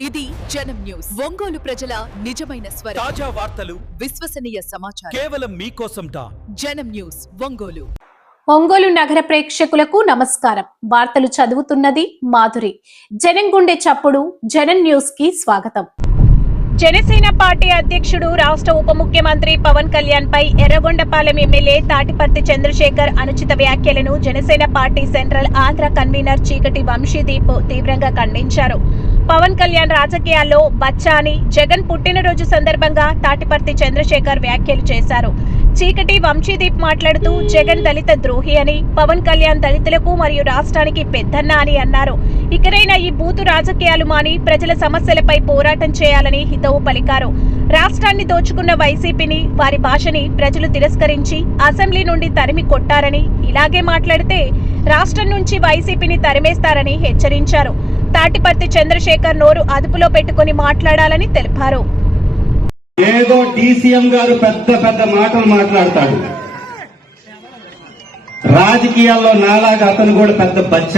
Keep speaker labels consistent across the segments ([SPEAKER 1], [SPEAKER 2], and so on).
[SPEAKER 1] ఇది జనం న్యూస్. ఒంగోలు ప్రజల నిజమైన స్వరం.
[SPEAKER 2] తాజా వార్తలు
[SPEAKER 1] విశ్వసనీయ సమాచారం.
[SPEAKER 2] కేవలం మీకోసంట
[SPEAKER 1] జనం న్యూస్ ఒంగోలు.
[SPEAKER 3] ఒంగోలు నగర ప్రేక్షకులకు నమస్కారం. వార్తలు చదువుతున్నది మాధురి. జనం గుండె చప్పుడు జనం న్యూస్కి స్వాగతం. జనసేన పార్టీ అధ్యక్షుడు రాష్ట్ర ఉప ముఖ్యమంత్రి పవన్ కళ్యాణ్ పై ఎర్రగొండపాలెం ఎమ్మెల్యే తాటిపర్తి చంద్రశేఖర్ అనుచిత వ్యాఖ్యలను Janasena party central Andhra convener Cheekati Vamsideep తీవ్రంగా ఖండించారు. పవన్ కళ్యాణ్ రాజకీయాల్లో బచ్చాని జగన్ పుట్టినరోజు సందర్భంగా తాటిపర్తి చంద్రశేఖర్ వ్యాఖ్యలు చేశారు. చీకటి వంశీదీప్ మాట్లాడుతూ జగన్ దళిత ద్రోహి అని పవన్ కళ్యాణ్ దళితులకు మరియు రాష్ట్రానికి పెద్దన్న అని అన్నారు. ఇకనైనా ఈ బూతు రాజకీయాలు మాని ప్రజల సమస్యలపై పోరాటం చేయాలని హితవు పలికారు. రాష్ట్రాన్ని దోచుకున్న వైసీపీని వారి భాషని ప్రజలు తిరస్కరించి అసెంబ్లీ నుండి తరిమి కొట్టారని ఇలాగే మాట్లాడితే రాష్ట్రం నుంచి వైసీపీని తరిమేస్తారని హెచ్చరించారు. తాటిపర్తి చంద్రశేఖర్ నోరు అదుపులో పెట్టుకుని మాట్లాడాలని తెలిపారు.
[SPEAKER 4] ఏదో డీసీఎం గారు పెద్ద పెద్ద మాటలు మాట్లాడతాడు. రాజకీయాల్లో నాలాగా అతను కూడా పెద్ద బచ్చ.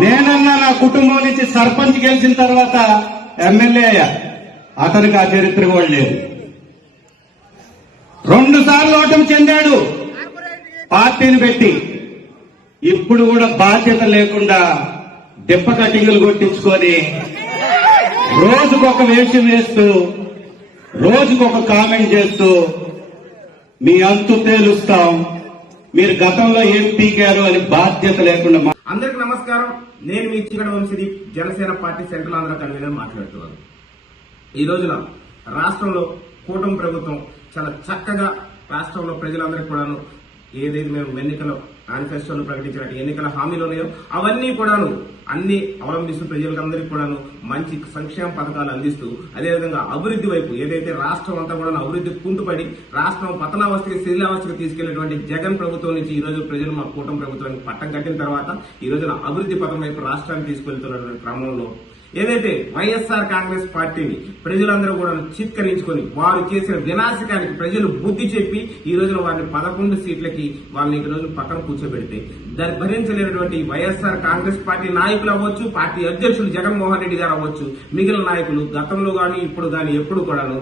[SPEAKER 4] నేనన్నా నా కుటుంబం నుంచి సర్పంచ్ గెలిచిన తర్వాత ఎమ్మెల్యే అయ్యా. అతనికి ఆ చరిత్ర కూడా లేదు. రెండు సార్లు ఓటమి చెందాడు. పార్టీని పెట్టి ఇప్పుడు కూడా బాధ్యత లేకుండా దెబ్బ కటింగులు కొట్టించుకొని రోజుకొక వేషం వేస్తూ రోజుకొక కామెంట్ చేస్తూ మీ అంతు తేలుస్తాం. మీరు గతంలో ఏం పీకారు అని బాధ్యత లేకుండా మా-
[SPEAKER 5] అందరికి నమస్కారం. నేను మీ చిగడ వంశీది Janasena party central Andhra convener మాట్లాడుతున్నాను. ఈ రోజున రాష్ట్రంలో కూటమి ప్రభుత్వం చాలా చక్కగా రాష్ట్రంలో ప్రజలందరికీ కూడాను ఏదైతే మేము ఎన్నికలో మేనిఫెస్టోలో ప్రకటించినట్టు ఎన్నికల హామీలు ఉన్నాయో అవన్నీ కూడాను అన్ని అవలంబిస్తూ ప్రజలందరికీ కూడాను మంచి సంక్షేమ పథకాలు అందిస్తూ అదేవిధంగా అభివృద్ధి వైపు ఏదైతే రాష్ట్రం అంతా కూడా అభివృద్ధి కుంటుపడి రాష్ట్రం పతనావస్థకి శిథిలావస్థకి తీసుకెళ్ళేటువంటి జగన్ ప్రభుత్వం నుంచి ఈ రోజు ప్రజలు మా కూటమి ప్రభుత్వానికి పట్టం కట్టిన తర్వాత ఈ రోజున అభివృద్ధి పథం వైపు రాష్ట్రాన్ని తీసుకెళ్తున్నటువంటి క్రమంలో ఏదైతే వైఎస్ఆర్ కాంగ్రెస్ పార్టీని ప్రజలందరూ కూడా చిత్కరించుకొని వారు చేసిన వినాశకానికి ప్రజలు బుద్ధి చెప్పి ఈ రోజున వారిని పదకొండు సీట్లకి వాళ్ళని ఈ రోజు పక్కన కూర్చోబెడితే దాన్ని భరించలేనటువంటి వైఎస్ఆర్ కాంగ్రెస్ పార్టీ నాయకులు అవ్వచ్చు పార్టీ అధ్యక్షులు జగన్మోహన్ రెడ్డి గారు అవ్వచ్చు మిగిలిన నాయకులు గతంలో కానీ ఇప్పుడు కానీ ఎప్పుడు కూడాను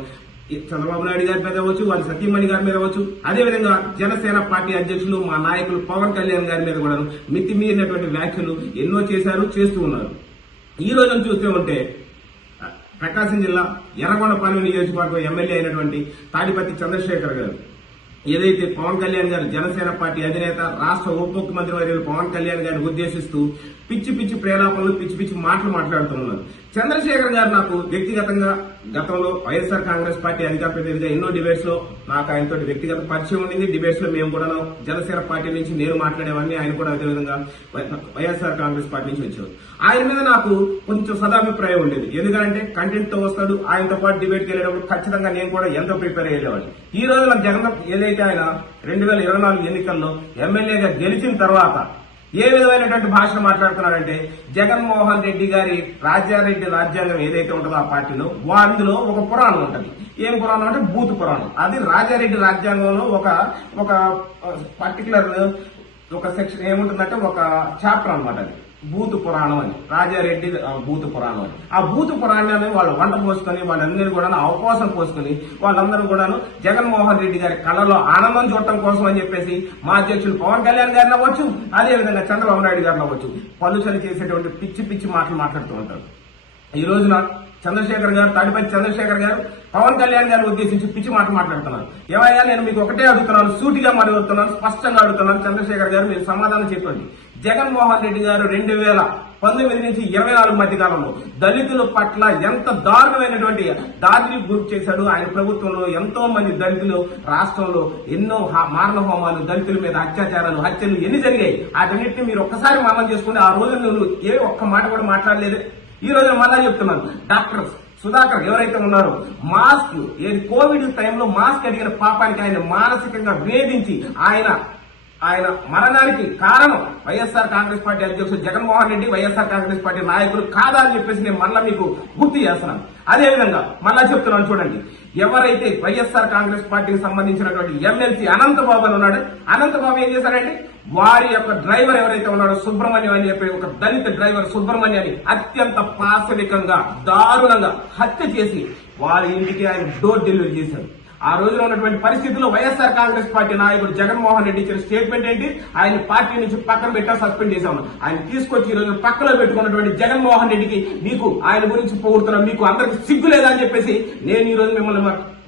[SPEAKER 5] చంద్రబాబు నాయుడు గారి మీద అవ్వచ్చు వాళ్ళు సతీమణి గారి మీద అవ్వచ్చు అదేవిధంగా జనసేన పార్టీ అధ్యక్షులు మా నాయకులు పవన్ కళ్యాణ్ గారి మీద కూడా మితిమీరినటువంటి వ్యాఖ్యలు ఎన్నో చేశారు చేస్తూ ఉన్నారు. ఈ రోజు చూస్తూ ఉంటే ప్రకాశం జిల్లా ఎర్రగొండపాలెం నియోజకవర్గం ఎమ్మెల్యే అయినటువంటి తాడిపత్తి చంద్రశేఖర్ గారు. ఏదైతే పవన్ కళ్యాణ్ గారు జనసేన పార్టీ అధినేత రాష్ట్ర ఉప ముఖ్యమంత్రి వర్యులు పవన్ కళ్యాణ్ గారిని ఉద్దేశిస్తూ పిచ్చి పిచ్చి ప్రేలాపనలు పిచ్చి పిచ్చి మాటలు మాట్లాడుతున్నారు చంద్రశేఖర్ గారు నాకు వ్యక్తిగతంగా గతంలో వైఎస్ఆర్ కాంగ్రెస్ పార్టీ అధికార ప్రతినిధిగా ఎన్నో డిబేట్స్లో నాకు ఆయనతో వ్యక్తిగత పరిచయం ఉండింది. డిబేట్స్లో మేము కూడా జనసేన పార్టీ నుంచి నేను మాట్లాడేవాడిని. ఆయన కూడా అదేవిధంగా వైఎస్ఆర్ కాంగ్రెస్ పార్టీ నుంచి వచ్చేవారు. ఆయన మీద నాకు కొంచెం సదాభిప్రాయం ఉండేది. ఎందుకంటే కంటెంట్తో వస్తాడు. ఆయనతో పాటు డిబేట్కి వెళ్ళేటప్పుడు ఖచ్చితంగా నేను కూడా ఎంతో ప్రిపేర్ అయ్యేవాడిని. ఈ రోజు నాకు జగన్ ఏదైతే ఆయన రెండు వేల ఇరవై నాలుగు ఎన్నికల్లో ఎమ్మెల్యేగా గెలిచిన తర్వాత ఏ విధమైనటువంటి భాషను మాట్లాడుతున్నారంటే జగన్మోహన్ రెడ్డి గారి రాజ్యారెడ్డి రాజ్యాంగం ఏదైతే ఉంటుందో ఆ పార్టీలో అందులో ఒక పురాణం ఉంటుంది. ఏం పురాణం అంటే బూత్ పురాణం. అది రాజారెడ్డి రాజ్యాంగంలో ఒక ఒక పర్టికులర్ ఒక సెక్షన్ ఏముంటుందంటే ఒక చాప్టర్ అనమాట అది. భూత పురాణం అని. రాజారెడ్డి భూత పురాణం అని. ఆ భూత పురాణాన్ని వాళ్ళు వంట పోసుకొని వాళ్ళందరినీ కూడా అవకాశం పోసుకొని వాళ్ళందరూ కూడాను జగన్మోహన్ రెడ్డి గారి కళలో ఆనందం చూడటం కోసం అని చెప్పేసి మా అధ్యక్షులు పవన్ కళ్యాణ్ గారిని అవ్వచ్చు అదేవిధంగా చంద్రబాబు నాయుడు గారిని అవ్వచ్చు పలుచలు చేసేటువంటి పిచ్చి పిచ్చి మాటలు మాట్లాడుతూ ఉంటారు. ఈ రోజున చంద్రశేఖర్ గారు తాడిపల్లి చంద్రశేఖర్ గారు పవన్ కళ్యాణ్ గారిని ఉద్దేశించి పిచ్చి మాట మాట్లాడుతున్నారు. ఏమయ్యా నేను మీకు ఒకటే అడుగుతున్నాను సూటిగా మరి అడుగుతున్నాను స్పష్టంగా అడుగుతున్నాను చంద్రశేఖర్ గారు మీరు సమాధానం చెప్పండి. జగన్మోహన్ రెడ్డి గారు రెండు వేల పంతొమ్మిది నుంచి ఇరవై నాలుగు మధ్య కాలంలో దళితుల పట్ల ఎంత దారుణమైనటువంటి దారిని గురి చేశాడు. ఆయన ప్రభుత్వంలో ఎంతో మంది దళితులు రాష్ట్రంలో ఎన్నో మారణ హోమాలు దళితుల మీద అత్యాచారాలు హత్యలు ఎన్ని జరిగాయి? వాటన్నిటిని మీరు ఒక్కసారి మరణం చేసుకుని ఆ రోజు నువ్వు ఏ ఒక్క మాట కూడా మాట్లాడలేదు. ఈ రోజు మళ్ళా చెప్తున్నాను. డాక్టర్ సుధాకర్ ఎవరైతే ఉన్నారో మాస్క్ ఏది కోవిడ్ టైంలో మాస్క్ అడిగిన పాపానికి ఆయన మానసికంగా వేధించి ఆయన ఆయన మరణానికి కారణం వైఎస్ఆర్ కాంగ్రెస్ పార్టీ అధ్యక్షుడు జగన్మోహన్ రెడ్డి వైఎస్ఆర్ కాంగ్రెస్ పార్టీ నాయకులు కాదా అని చెప్పేసి నేను మళ్ళీ మీకు గుర్తు చేస్తున్నాను. అదేవిధంగా మళ్ళా చెప్తున్నాను చూడండి. ఎవరైతే వైఎస్ఆర్ కాంగ్రెస్ పార్టీకి సంబంధించినటువంటి ఎమ్మెల్సీ అనంతబాబు అని ఉన్నాడు అనంతబాబు ఏం చేశారండి వారి యొక్క డ్రైవర్ ఎవరైతే ఉన్నాడో సుబ్రహ్మణ్యం అని చెప్పి ఒక దళిత డ్రైవర్ సుబ్రహ్మణ్యాన్ని అత్యంత పాశవికంగా దారుణంగా హత్య చేసి వారి ఇంటికి ఆయన డోర్ డెలివరీ చేశారు ఆ రోజున ఉన్నటువంటి పరిస్థితుల్లో వైఎస్ఆర్ కాంగ్రెస్ పార్టీ నాయకుడు జగన్మోహన్ రెడ్డి ఇచ్చిన స్టేట్మెంట్ ఏంటి? ఆయన పార్టీ నుంచి పక్కన పెట్టా సస్పెండ్ చేశాము ఆయన తీసుకొచ్చి ఈ రోజు పక్కలో పెట్టుకున్నటువంటి జగన్మోహన్ రెడ్డికి మీకు ఆయన గురించి పోగొడుతున్నాం మీకు అందరికి సిగ్గు లేదా అని చెప్పేసి నేను ఈ రోజు మిమ్మల్ని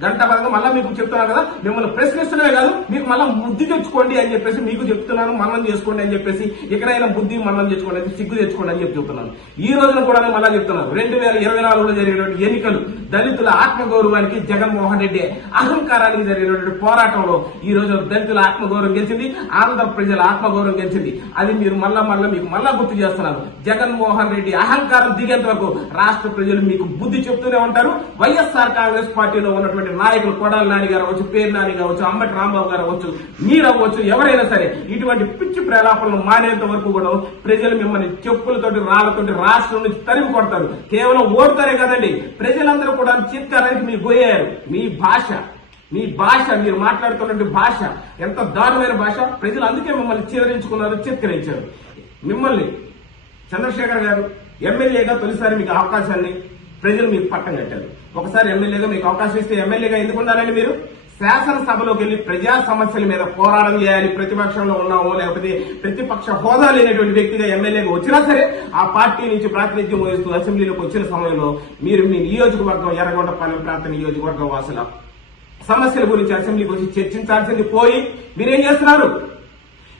[SPEAKER 5] గంట పరంగా మళ్ళీ మీకు చెప్తున్నాను కదా మిమ్మల్ని ప్రశ్నిస్తున్నదే కాదు మీకు మళ్ళీ బుద్ధి తెచ్చుకోండి అని చెప్పేసి మీకు చెప్తున్నాను మనం చేసుకోండి అని చెప్పేసి ఎక్కడైనా బుద్ధి మనం తెచ్చుకోండి అని సిగ్గు తెచ్చుకోండి అని చెప్పి చెప్తున్నాను. ఈ రోజున కూడా మళ్ళీ చెప్తున్నాను రెండు వేల ఇరవై నాలుగులో జరిగినటువంటి ఎన్నికలు దళితుల ఆత్మగౌరవానికి జగన్మోహన్ రెడ్డి అహంకారానికి జరిగినటువంటి పోరాటంలో ఈ రోజు దళితుల ఆత్మగౌరవం గెలిచింది ఆంధ్ర ప్రజల ఆత్మగౌరవం గెలిచింది. అది మీరు మళ్ళా మళ్ళీ మీకు మళ్ళా గుర్తు చేస్తున్నారు జగన్మోహన్ రెడ్డి అహంకారం దిగేంత వరకు రాష్ట్ర ప్రజలు మీకు బుద్ధి చెప్తూనే ఉంటారు. వైఎస్ఆర్ కాంగ్రెస్ పార్టీలో ఉన్నటువంటి నాయకులు కొడాలి నాని గారు అవ్వచ్చు పేరు నాని కావచ్చు అంబటి రాంబాబు గారు అవ్వచ్చు మీరు అవ్వచ్చు ఎవరైనా సరే ఇటువంటి పిచ్చి ప్రలాపనలు మానేంత వరకు కూడా ప్రజలు మిమ్మల్ని చెప్పులతోటి రాళ్ళతోటి రాష్ట్రం నుంచి తరిమి కొడతారు. కేవలం ఓడతారే కదండి ప్రజలందరూ కూడా చిత్కారానికి మీరు పోయారు. మీ భాష మీ భాష మీరు మాట్లాడుతున్నటువంటి భాష ఎంత దారుణమైన భాష. ప్రజలు అందుకే మిమ్మల్ని చీదరించుకున్నారు చిత్కరించారు. మిమ్మల్ని చంద్రశేఖర్ గారు ఎమ్మెల్యేగా తొలిసారి మీకు అవకాశాన్ని ప్రజలు మీకు పట్టం కట్టారు. ఒకసారి ఎమ్మెల్యేగా మీకు అవకాశం ఇస్తే ఎమ్మెల్యేగా ఎందుకు ఉండాలండి మీరు? శాసనసభలోకి వెళ్ళి ప్రజా సమస్యల మీద పోరాటం చేయాలి ప్రతిపక్షంలో ఉన్నామో లేకపోతే ప్రతిపక్ష హోదా లేనటువంటి వ్యక్తిగా ఎమ్మెల్యేగా వచ్చినా సరే ఆ పార్టీ నుంచి ప్రాతినిధ్యం వహిస్తూ అసెంబ్లీలోకి వచ్చిన సమయంలో మీరు మీ నియోజకవర్గం ఎర్రగొండపాలెం ప్రాంత నియోజకవర్గం వాసుల సమస్యల గురించి అసెంబ్లీకి వచ్చి చర్చించాల్సింది పోయి మీరేం చేస్తున్నారు?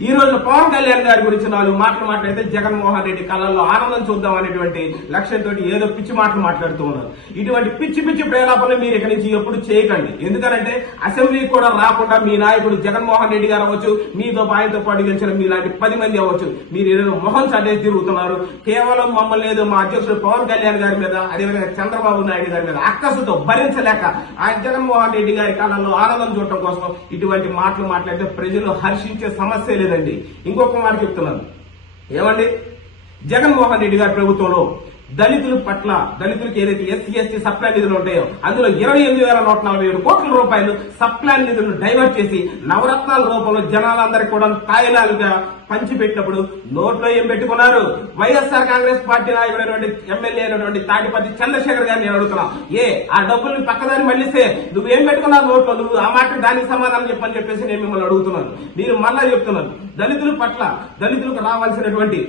[SPEAKER 5] ఈ రోజు పవన్ కళ్యాణ్ గారి గురించి నాలుగు మాటలు మాట్లాడితే జగన్మోహన్ రెడ్డి కళ్ళల్లో ఆనందం చూద్దాం అనేటువంటి లక్ష్యంతో ఏదో పిచ్చి మాటలు మాట్లాడుతూ ఉన్నారు. ఇటువంటి పిచ్చి పిచ్చి ప్రేలాపనలు మీరు ఇక్కడి నుంచి ఎప్పుడు చేయకండి. ఎందుకంటే అసెంబ్లీ కూడా రాకుండా మీ నాయకుడు జగన్మోహన్ రెడ్డి గారు అవ్వచ్చు మీతో ఆయనతో పాటు గెలిచిన మీలాంటి పది మంది అవ్వచ్చు. మీరు ఏదో మొహం చల్లేసి తిరుగుతున్నారు. కేవలం మమ్మల్ని ఏదో మా అధ్యక్షుడు పవన్ కళ్యాణ్ గారి మీద అదేవిధంగా చంద్రబాబు నాయుడు గారి మీద అక్కసుతో భరించలేక ఆయన జగన్మోహన్ రెడ్డి గారి కాలంలో ఆనందం చూడటం కోసం ఇటువంటి మాటలు మాట్లాడితే ప్రజలు హర్షించే సమస్య లేదు. లేదండి ఇంకొక మాట చెప్తున్నాను. ఏమండి? జగన్మోహన్ రెడ్డి గారి ప్రభుత్వంలో దళితుల పట్ల దళితులకు ఏదైతే ఎస్సీ ఎస్టీ సప్లై నిధులు ఉంటాయో అందులో ఇరవై ఎనిమిది వేల నూట నలభై ఏడు కోట్ల రూపాయలు సప్లై నిధులను డైవర్ట్ చేసి నవరత్నాల రూపంలో జనాలందరికీ కూడా తాయిలాలుగా పంచిపెట్టినప్పుడు నోట్లో ఏం పెట్టుకున్నారు? వైఎస్ఆర్ కాంగ్రెస్ పార్టీ నాయకుడైనటువంటి ఎమ్మెల్యే అయినటువంటి తాటిపతి చంద్రశేఖర్ గారిని నేను అడుగుతున్నా. ఏ ఆ డబ్బుల్ని పక్కదాన్ని మళ్ళిస్తే నువ్వేం పెట్టుకున్నావు నోట్లో? నువ్వు ఆ మాట దానికి సమాధానం చెప్పని చెప్పేసి నేను మిమ్మల్ని అడుగుతున్నాను. మీరు మళ్ళా చెప్తున్నాను. దళితుల పట్ల దళితులకు రావాల్సినటువంటి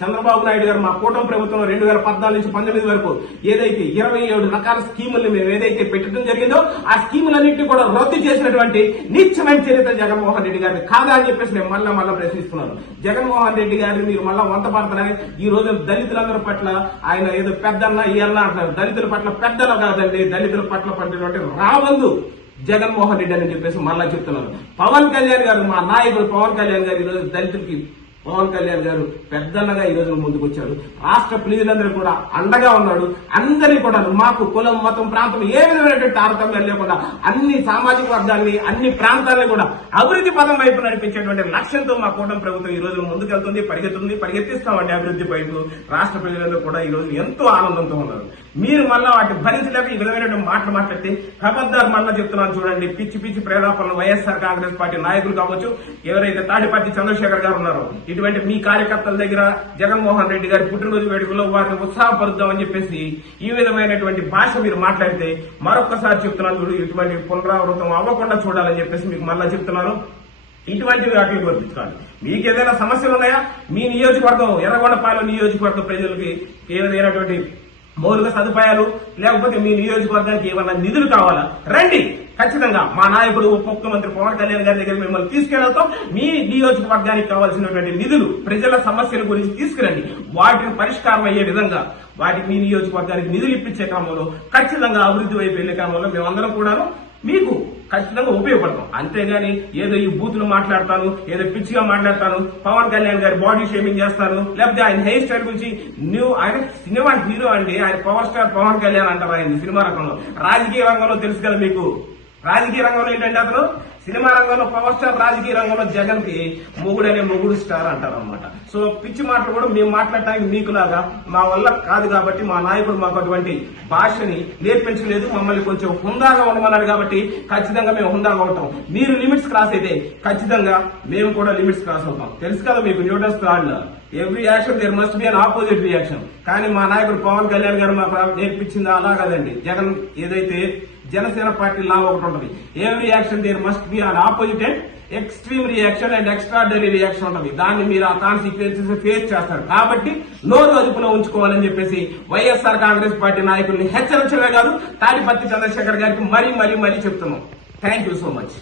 [SPEAKER 5] చంద్రబాబు నాయుడు గారు మా కూటమి ప్రభుత్వం రెండు వేల పద్నాలుగు నుంచి పంతొమ్మిది వరకు ఏదైతే ఇరవై ఏడు రకాల స్కీములు మేము ఏదైతే పెట్టడం జరిగిందో ఆ స్కీములన్నింటినీ కూడా రద్దు చేసినటువంటి నీచమైన చరిత్ర జగన్మోహన్ రెడ్డి గారిని కాదా అని చెప్పేసి నేను మళ్ళా మళ్ళా ప్రశ్నిస్తున్నాను. జగన్మోహన్ రెడ్డి గారిని మీరు మళ్ళా వంత పడతారని ఈ రోజు దళితులందరి పట్ల ఆయన ఏదో పెద్దన్న ఈ అన్న అంటున్నారు. దళితుల పట్ల పెద్దలు కాదండి దళితుల పట్ల పడినటువంటి రాబందు జగన్మోహన్ రెడ్డి అని చెప్పేసి మళ్ళా చెప్తున్నారు. పవన్ కళ్యాణ్ గారు మా నాయకుడు పవన్ కళ్యాణ్ గారు ఈరోజు దళితులకి పవన్ కళ్యాణ్ గారు పెద్దన్నగా ఈ రోజు ముందుకు వచ్చారు రాష్ట్ర ప్రజలందరూ కూడా అండగా ఉన్నాడు అందరినీ కూడా మాకు కులం మతం ప్రాంతం ఏ విధమైనటువంటి తారతమ్యం లేకుండా అన్ని సామాజిక వర్గాన్ని అన్ని ప్రాంతాలను కూడా అభివృద్ధి పదం వైపు నడిపించేటువంటి లక్ష్యంతో మా కూటమి ప్రభుత్వం ఈ రోజు ముందుకెళ్తుంది పరిగెత్తుంది పరిగెత్తిస్తామండి అభివృద్ధి వైపు. రాష్ట్ర ప్రజలందరూ కూడా ఈ రోజు ఎంతో ఆనందంతో ఉన్నారు. మీరు మళ్ళా వాటి భరించలేక ఈ విధమైనటువంటి మాటలు మాట్లాడితే ఖబర్దార్ మళ్ళా చెప్తున్నాను చూడండి. పిచ్చి పిచ్చి ప్రేరాపణలు వైఎస్ఆర్ కాంగ్రెస్ పార్టీ నాయకులు కావచ్చు ఎవరైతే తాడిపత్రి చంద్రశేఖర్ గారు ఉన్నారో ఇటువంటి మీ కార్యకర్తల దగ్గర జగన్మోహన్ రెడ్డి గారి పుట్టినరోజు వేడుకలో వారిని ఉత్సాహపరుద్దామని చెప్పేసి ఈ విధమైనటువంటి భాష మీరు మాట్లాడితే మరొకసారి చెప్తున్నాను చూడు ఇటువంటి పునరావృతం అవ్వకుండా చూడాలని చెప్పేసి మీకు మళ్ళా చెప్తున్నాను. ఇటువంటివి అటు వర్తించుకోవాలి. మీకు ఏదైనా సమస్యలు ఉన్నాయా? మీ నియోజకవర్గం ఎర్రగొండపాలెం నియోజకవర్గ ప్రజలకి ఏదైనటువంటి మౌలిక సదుపాయాలు లేకపోతే మీ నియోజకవర్గానికి ఏమైనా నిధులు కావాలా? రండి! ఖచ్చితంగా మా నాయకుడు ఉప ముఖ్యమంత్రి పవన్ కళ్యాణ్ గారి దగ్గర మిమ్మల్ని తీసుకెళ్తాం. మీ నియోజకవర్గానికి కావాల్సినటువంటి నిధులు ప్రజల సమస్యల గురించి తీసుకురండి. వాటిని పరిష్కారం అయ్యే విధంగా వాటికి మీ నియోజకవర్గానికి నిధులు ఇప్పించే క్రమంలో ఖచ్చితంగా అభివృద్ధి వైపు వెళ్ళే క్రమంలో మేమందరం కూడాను మీకు ఖచ్చితంగా ఉపయోగపడతాం. అంతేగాని ఏదో ఈ బూతులు మాట్లాడతాను ఏదో పిచ్చిగా మాట్లాడతాను పవన్ కళ్యాణ్ గారి బాడీ షేమింగ్ చేస్తాను లేకపోతే ఆయన హెయిర్ స్టైల్ గురించి న్యూ ఆయన సినిమా హీరో అండి ఆయన పవర్ స్టార్ పవన్ కళ్యాణ్ అంటారు ఆయన సినిమా రంగంలో రాజకీయ రంగంలో తెలుసు కదా మీకు. రాజకీయ రంగంలో ఏంటంటే అతను సినిమా రంగంలో పవర్ స్టార్ రాజకీయ రంగంలో జగన్కి మొగుడు అనే మొగుడు స్టార్ అంటారు అనమాట సో పిచ్చి మాటలు కూడా మేము మాట్లాడటానికి మీకులాగా మా వల్ల కాదు కాబట్టి మా నాయకుడు మాకు అటువంటి భాషని నేర్పించలేదు మమ్మల్ని కొంచెం హుందాగా ఉండమన్నారు కాబట్టి ఖచ్చితంగా మేము హుందాగా ఉంటాం. మీరు లిమిట్స్ క్రాస్ అయితే ఖచ్చితంగా మేము కూడా లిమిట్స్ క్రాస్ అవుతాం. తెలుసు కదా మీకు Newton's థాడ్ every action there must be an opposite reaction కానీ మా నాయకుడు పవన్ కళ్యాణ్ గారు మాకు నేర్పించింది అలా కదండి. జగన్ ఏదైతే జనసేన పార్టీ లా ఒకటి ఉంటుంది. Every action there must be an opposite and extreme reaction and extraordinary reaction ఉంటుంది. దాన్ని మీరు ఆ కాన్సిక్వెన్సెస్ ఫేస్ చేస్తారు. కాబట్టి నోరు అదుపులో ఉంచుకోవాలని చెప్పేసి వైఎస్ఆర్ కాంగ్రెస్ పార్టీ నాయకుల్ని హెచ్చరించడమే కాదు తాడిపత్తి చంద్రశేఖర్ గారికి మరీ మరీ మరీ చెప్తున్నాం. Thank you so much